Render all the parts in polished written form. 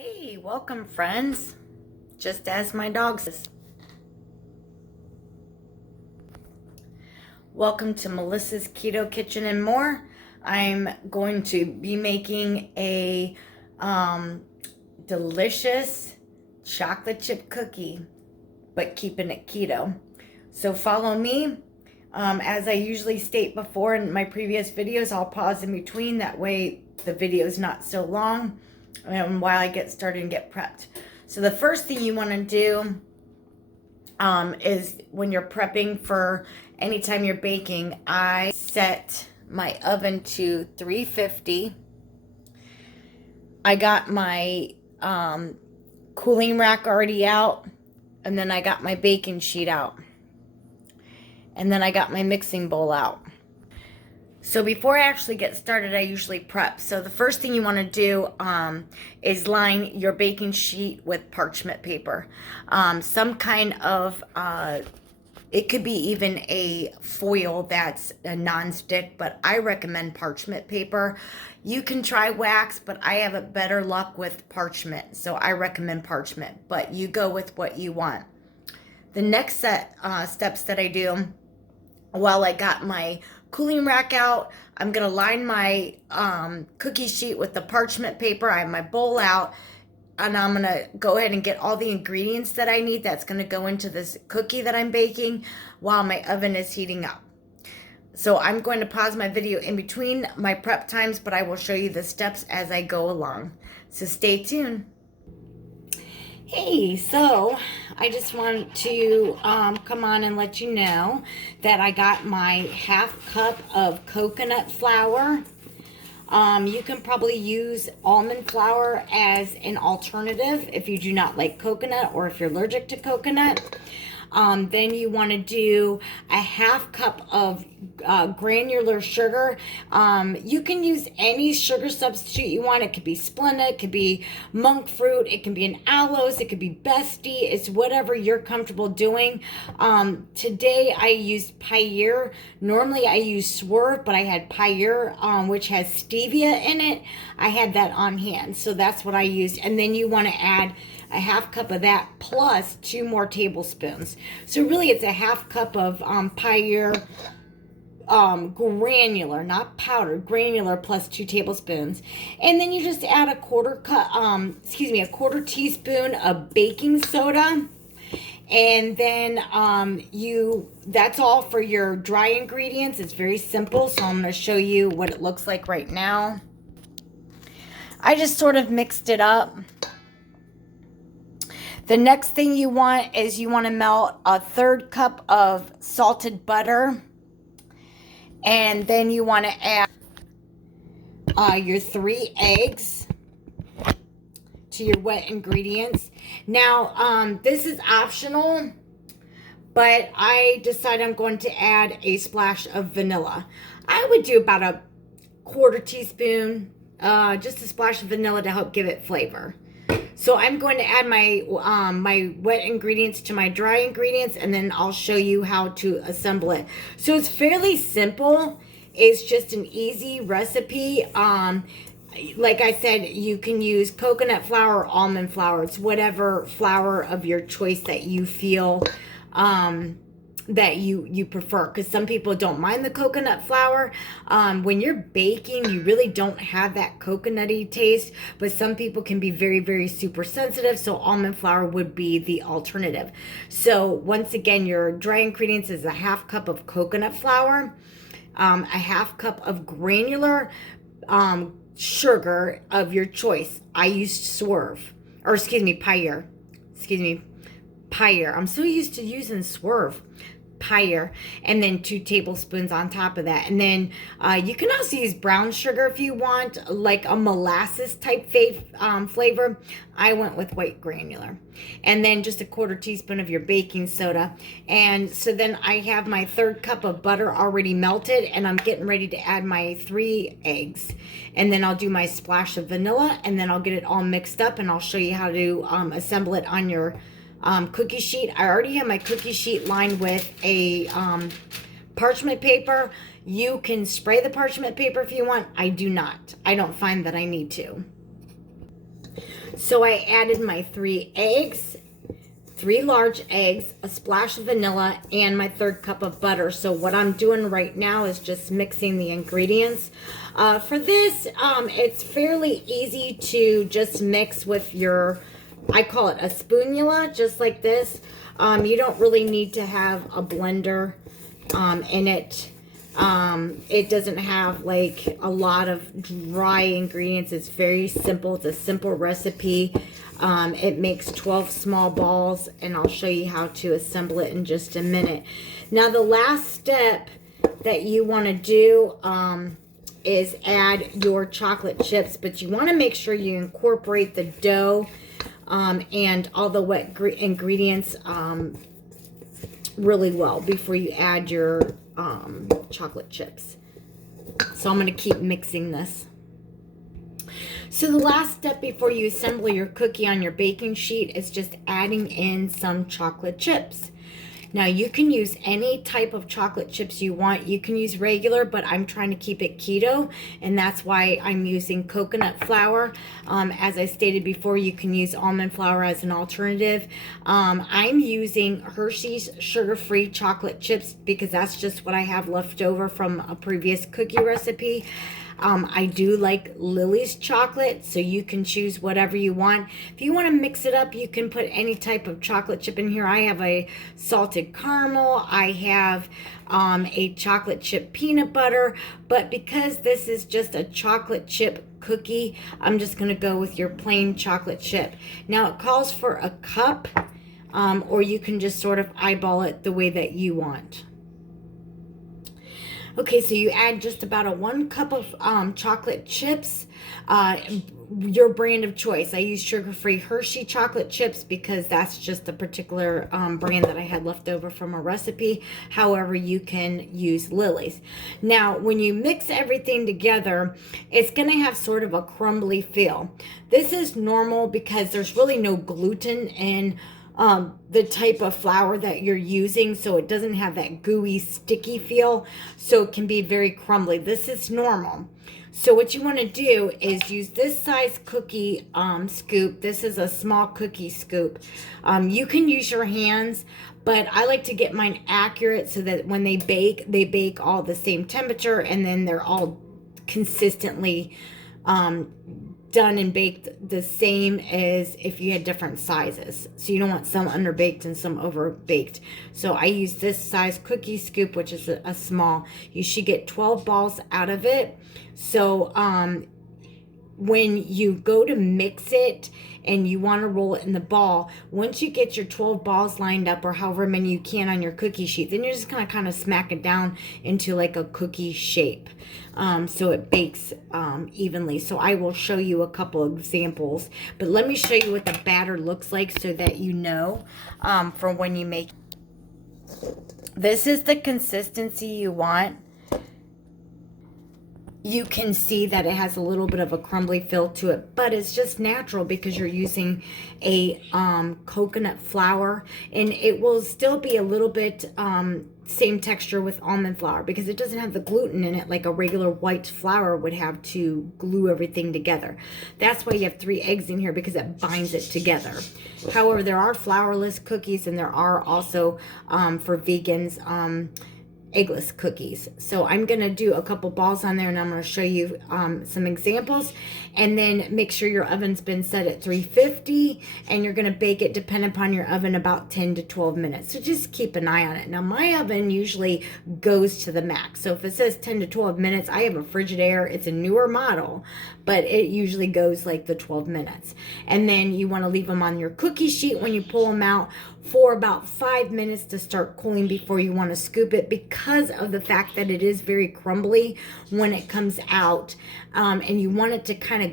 Hey, welcome friends. Just as my dog says. Welcome to Melissa's Keto Kitchen and More. I'm going to be making a delicious chocolate chip cookie, but keeping it keto. So follow me. As I usually state before in my previous videos, I'll pause in between. That way the video is not so long. While I get started and get prepped. So the first thing you want to do is when you're prepping for anytime you're baking, I set my oven to 350. I got my cooling rack already out, and then I got my baking sheet out, and then I got my mixing bowl out. So before I actually get started, I usually prep. So the first thing you want to do is line your baking sheet with parchment paper. Some kind of, it could be even a foil that's a non-stick, but I recommend parchment paper. You can try wax, but I have a better luck with parchment. So I recommend parchment, but you go with what you want. The next steps that I do while I got my cooling rack out, I'm gonna line my cookie sheet with the parchment paper. I have my bowl out, and I'm gonna go ahead and get all the ingredients that I need that's gonna go into this cookie that I'm baking while my oven is heating up. So I'm going to pause my video in between my prep times, but I will show you the steps as I go along. So stay tuned. Hey, so I just want to come on and let you know that I got my ½ cup of coconut flour. You can probably use almond flour as an alternative if you do not like coconut or if you're allergic to coconut. Then you want to do a ½ cup of granular sugar. You can use any sugar substitute you want. It could be Splenda, it could be monk fruit, it can be an aloes, it could be Bestie. It's whatever you're comfortable doing. Today I used Pyre. Normally I use Swerve, but I had Pyre, which has stevia in it. I had that on hand, so that's what I used. And then you want to add a ½ cup of that plus 2 more tablespoons. So really it's a ½ cup of Pyre granular, not powdered, granular plus 2 tablespoons. And then you just add a quarter teaspoon of baking soda. And then that's all for your dry ingredients. It's very simple, so I'm going to show you what it looks like right now. I just sort of mixed it up. The next thing you want is you want to melt a 1/3 cup of salted butter. And then you want to add your 3 eggs to your wet ingredients. Now, this is optional, but I decided I'm going to add a splash of vanilla. I would do about a 1/4 teaspoon, just a splash of vanilla to help give it flavor. So I'm going to add my my wet ingredients to my dry ingredients, and then I'll show you how to assemble it. So it's fairly simple. It's just an easy recipe. Like I said, you can use coconut flour or almond flour. It's whatever flour of your choice that you feel that you prefer, because some people don't mind the coconut flour. When you're baking, you really don't have that coconutty taste, but some people can be very, very super sensitive, so almond flour would be the alternative. So once again, your dry ingredients is a ½ cup of coconut flour, a ½ cup of granular sugar of your choice. I used Swerve, or Pyre. Pyre. I'm so used to using Swerve. Pyre, and then 2 tablespoons on top of that. And then you can also use brown sugar if you want, like a molasses type flavor. I went with white granular. And then just a 1/4 teaspoon of your baking soda. And so then I have my 1/3 cup of butter already melted, and I'm getting ready to add my 3 eggs. And then I'll do my splash of vanilla, and then I'll get it all mixed up, and I'll show you how to assemble it on your cookie sheet. I already have my cookie sheet lined with a parchment paper. You can spray the parchment paper if you want. I do not. I don't find that I need to. So I added my 3 eggs, 3 large eggs, a splash of vanilla, and my 1/3 cup of butter. So what I'm doing right now is just mixing the ingredients. For this, it's fairly easy to just mix with your, I call it a spoonula, just like this. You don't really need to have a blender in it. It doesn't have like a lot of dry ingredients. It's very simple. It's a simple recipe. It makes 12 small balls, and I'll show you how to assemble it in just a minute. Now, the last step that you want to do is add your chocolate chips, but you want to make sure you incorporate the dough and all the wet ingredients really well before you add your chocolate chips. So I'm going to keep mixing this. So the last step before you assemble your cookie on your baking sheet is just adding in some chocolate chips. Now, you can use any type of chocolate chips you want. You can use regular, but I'm trying to keep it keto, and that's why I'm using coconut flour. As I stated before, you can use almond flour as an alternative. I'm using Hershey's sugar-free chocolate chips because that's just what I have left over from a previous cookie recipe. I do like Lily's chocolate, so you can choose whatever you want. If you want to mix it up, you can put any type of chocolate chip in here. I have a salted caramel. I have a chocolate chip peanut butter. But because this is just a chocolate chip cookie, I'm just going to go with your plain chocolate chip. Now, it calls for a cup, or you can just sort of eyeball it the way that you want. Okay, so you add just about a 1 cup of chocolate chips, your brand of choice. I use sugar-free Hershey chocolate chips because that's just a particular brand that I had left over from a recipe. However, you can use Lily's. Now, when you mix everything together, it's going to have sort of a crumbly feel. This is normal because there's really no gluten in the type of flour that you're using, so it doesn't have that gooey, sticky feel, so it can be very crumbly. This is normal. So what you want to do is use this size cookie scoop. This is a small cookie scoop. You can use your hands, but I like to get mine accurate so that when they bake all the same temperature, and then they're all consistently done and baked the same as if you had different sizes. So you don't want some underbaked and some overbaked. So I use this size cookie scoop, which is a small. You should get 12 balls out of it. So when you go to mix it and you want to roll it in the ball, once you get your 12 balls lined up, or however many you can on your cookie sheet, then you're just going to kind of smack it down into like a cookie shape, so it bakes evenly. So I will show you a couple examples, but let me show you what the batter looks like so that you know for when you make. This is the consistency you want. You can see that it has a little bit of a crumbly feel to it, but it's just natural because you're using a coconut flour, and it will still be a little bit same texture with almond flour because it doesn't have the gluten in it like a regular white flour would have to glue everything together. That's why you have 3 eggs in here, because it binds it together. However, there are flourless cookies, and there are also for vegans eggless cookies. So I'm going to do a couple balls on there, and I'm going to show you some examples, and then make sure your oven's been set at 350, and you're going to bake it, depending upon your oven, about 10 to 12 minutes. So just keep an eye on it. Now, my oven usually goes to the max. So if it says 10 to 12 minutes, I have a Frigidaire. It's a newer model, but it usually goes like the 12 minutes. And then you want to leave them on your cookie sheet when you pull them out for about 5 minutes to start cooling before you want to scoop it, because of the fact that it is very crumbly when it comes out, and you want it to kind of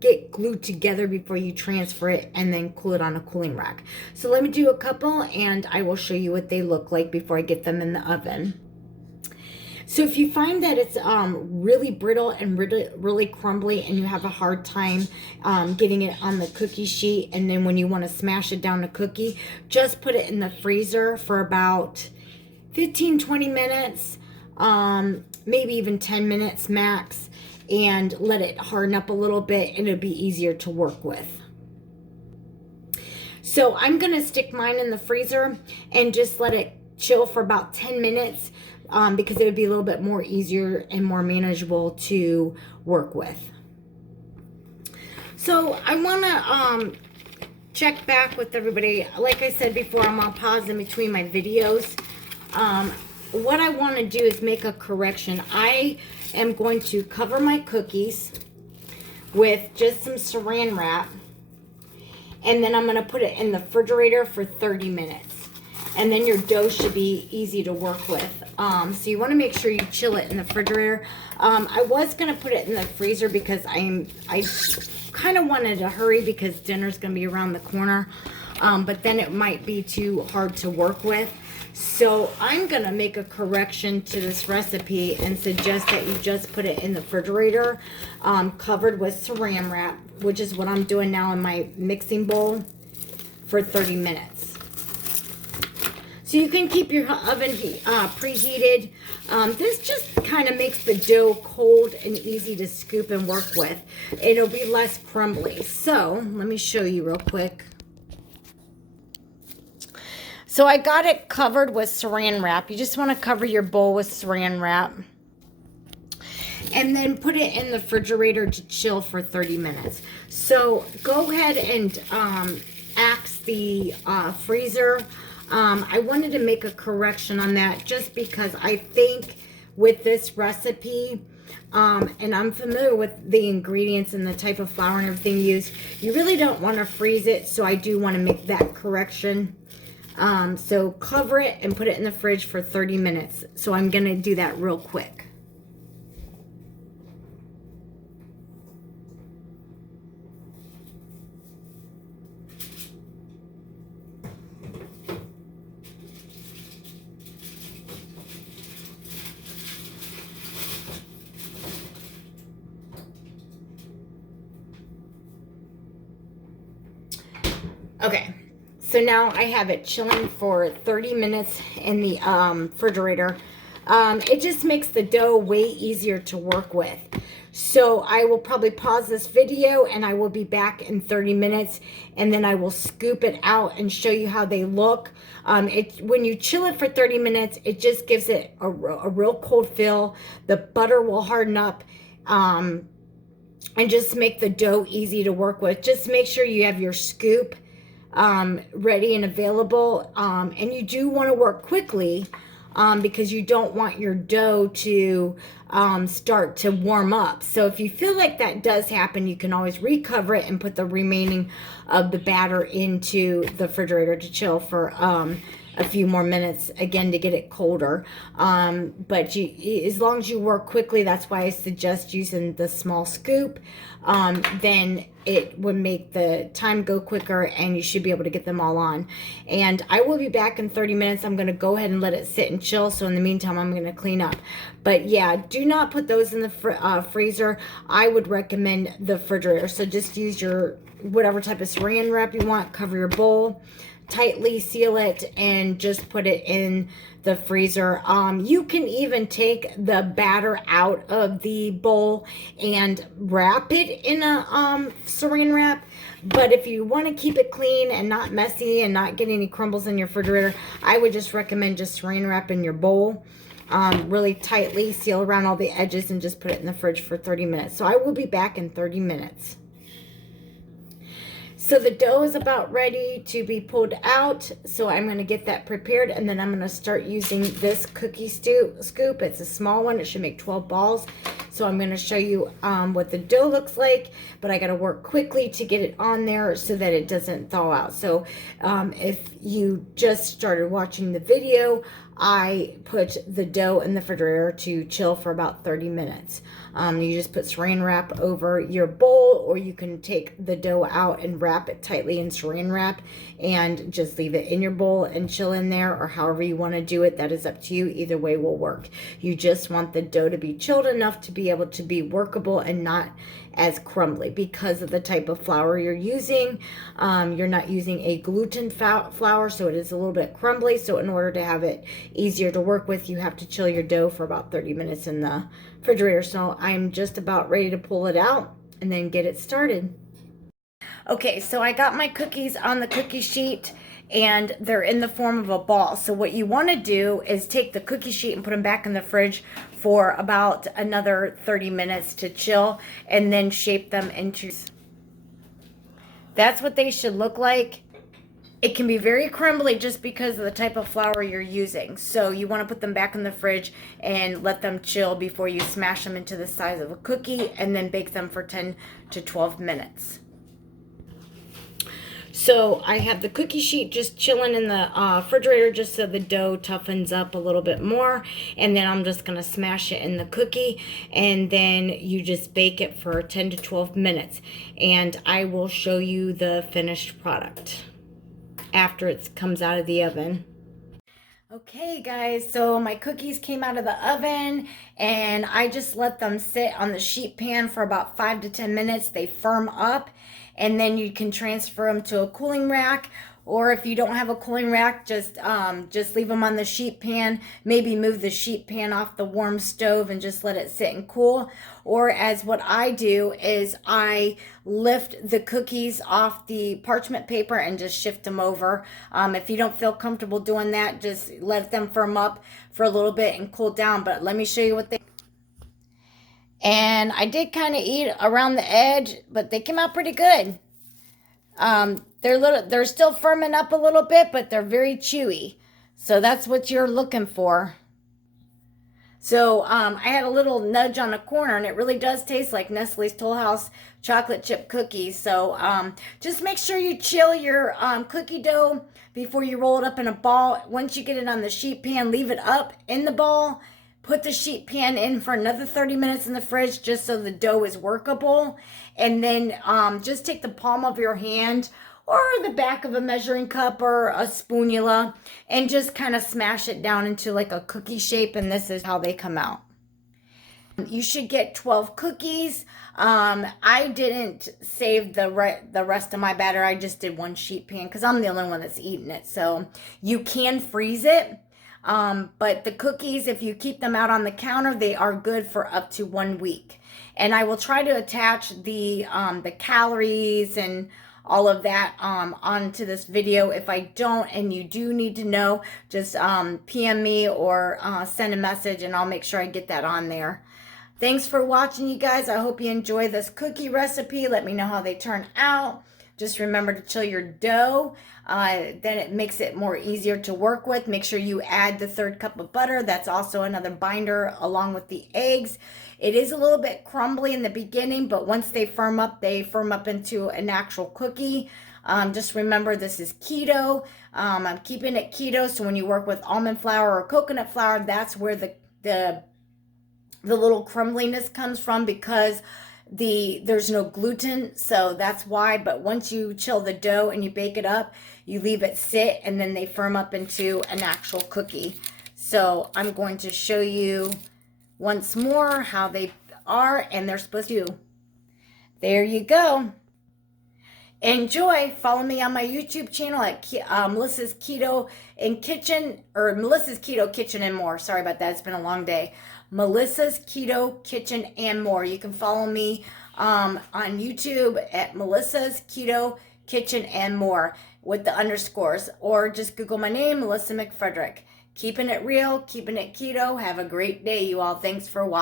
get glued together before you transfer it and then cool it on a cooling rack. So let me do a couple, and I will show you what they look like before I get them in the oven. So if you find that it's really brittle and really crumbly, and you have a hard time getting it on the cookie sheet, and then when you want to smash it down a cookie, just put it in the freezer for about 15-20 minutes, maybe even 10 minutes max, and let it harden up a little bit, and it'll be easier to work with. So I'm gonna stick mine in the freezer and just let it chill for about 10 minutes because it would be a little bit more easier and more manageable to work with. So I wanna check back with everybody. Like I said before, I'm gonna pause in between my videos. What I want to do is make a correction. I am going to cover my cookies with just some saran wrap, and then I'm going to put it in the refrigerator for 30 minutes. And then your dough should be easy to work with. So you want to make sure you chill it in the refrigerator. I was going to put it in the freezer because I kind of wanted to hurry because dinner's going to be around the corner. But then it might be too hard to work with. So I'm going to make a correction to this recipe and suggest that you just put it in the refrigerator, covered with saran wrap, which is what I'm doing now in my mixing bowl, for 30 minutes. So you can keep your oven preheated. This just kind of makes the dough cold and easy to scoop and work with. It'll be less crumbly. So let me show you real quick. So I got it covered with saran wrap. You just want to cover your bowl with saran wrap. And then put it in the refrigerator to chill for 30 minutes. So go ahead and axe the freezer. I wanted to make a correction on that just because I think with this recipe, and I'm familiar with the ingredients and the type of flour and everything used, you really don't want to freeze it. So I do want to make that correction. So cover it and put it in the fridge for 30 minutes. So I'm going to do that real quick. Okay. So now I have it chilling for 30 minutes in the refrigerator. It just makes the dough way easier to work with. So I will probably pause this video and I will be back in 30 minutes, and then I will scoop it out and show you how they look. When you chill it for 30 minutes, it just gives it a real cold feel. The butter will harden up and just make the dough easy to work with. Just make sure you have your scoop ready and available, and you do want to work quickly because you don't want your dough to start to warm up. So if you feel like that does happen, you can always recover it and put the remaining of the batter into the refrigerator to chill for a few more minutes, again, to get it colder. But as long as you work quickly, that's why I suggest using the small scoop. Then it would make the time go quicker and you should be able to get them all on. And I will be back in 30 minutes. I'm going to go ahead and let it sit and chill. So in the meantime, I'm going to clean up. But yeah, do not put those in the freezer. I would recommend the refrigerator. So just use your whatever type of saran wrap you want, cover your bowl, tightly seal it, and just put it in the freezer. You can even take the batter out of the bowl and wrap it in a saran wrap. But if you want to keep it clean and not messy and not get any crumbles in your refrigerator, I would just recommend just saran wrap in your bowl. Really tightly seal around all the edges and just put it in the fridge for 30 minutes. So I will be back in 30 minutes. So the dough is about ready to be pulled out. So I'm going to get that prepared, and then I'm going to start using this cookie scoop. It's a small one. It should make 12 balls. So I'm going to show you what the dough looks like, but I got to work quickly to get it on there so that it doesn't thaw out. So if you just started watching the video, I put the dough in the refrigerator to chill for about 30 minutes. You just put saran wrap over your bowl, or you can take the dough out and wrap it tightly in saran wrap and just leave it in your bowl and chill in there, or however you want to do it. That is up to you. Either way will work. You just want the dough to be chilled enough to be able to be workable and not as crumbly because of the type of flour you're using. You're not using a gluten flour, so it is a little bit crumbly. So in order to have it easier to work with, you have to chill your dough for about 30 minutes in the refrigerator. So I'm just about ready to pull it out and then get it started. Okay, so I got my cookies on the cookie sheet and they're in the form of a ball. So what you want to do is take the cookie sheet and put them back in the fridge for about another 30 minutes to chill and then shape them into. That's what they should look like. It can be very crumbly just because of the type of flour you're using. So you want to put them back in the fridge and let them chill before you smash them into the size of a cookie and then bake them for 10 to 12 minutes. So I have the cookie sheet just chilling in the refrigerator just so the dough toughens up a little bit more. And then I'm just going to smash it in the cookie. And then you just bake it for 10 to 12 minutes. And I will show you the finished product after it comes out of the oven. Okay guys, so my cookies came out of the oven and I just let them sit on the sheet pan for about 5 to 10 minutes. They firm up and then you can transfer them to a cooling rack, or if you don't have a cooling rack, just leave them on the sheet pan. Maybe move the sheet pan off the warm stove and just let it sit and cool. Or as what I do is I lift the cookies off the parchment paper and just shift them over. If you don't feel comfortable doing that, just let them firm up for a little bit and cool down. But let me show you what they... And I did kind of eat around the edge, but they came out pretty good. They're still firming up a little bit, but they're very chewy. So that's what you're looking for. So I had a little nudge on the corner, and it really does taste like Nestle's Toll House chocolate chip cookies. So just make sure you chill your cookie dough before you roll it up in a ball. Once you get it on the sheet pan, leave it up in the ball. Put the sheet pan in for another 30 minutes in the fridge just so the dough is workable. And then just take the palm of your hand or the back of a measuring cup or a spoonula and just kind of smash it down into like a cookie shape, and this is how they come out. You should get 12 cookies. I didn't save the rest of my batter. I just did one sheet pan because I'm the only one that's eating it. So you can freeze it. But the cookies, if you keep them out on the counter, they are good for up to 1 week. And I will try to attach the calories and all of that onto this video. If I don't and you do need to know, just PM me or send a message and I'll make sure I get that on there. Thanks for watching, you guys. I hope you enjoy this cookie recipe. Let me know how they turn out. Just remember to chill your dough. Then it makes it more easier to work with. Make sure you add the 1/3 cup of butter. That's also another binder along with the eggs. It is a little bit crumbly in the beginning, but once they firm up into an actual cookie. Just remember, this is keto. I'm keeping it keto, so when you work with almond flour or coconut flour, that's where the little crumbliness comes from, because there's no gluten, so that's why. But once you chill the dough and you bake it up, you leave it sit, and then they firm up into an actual cookie. So I'm going to show you once more how they are, and they're supposed to. There you go. Enjoy. Follow me on my YouTube channel at Melissa's Keto and Kitchen, or Melissa's Keto Kitchen and More. Sorry about that. It's been a long day. Melissa's Keto Kitchen and More. You can follow me on YouTube at Melissa's Keto Kitchen and More with the underscores, or just Google my name, Melissa McFrederick. Keeping it real, keeping it keto. Have a great day, you all. Thanks for watching.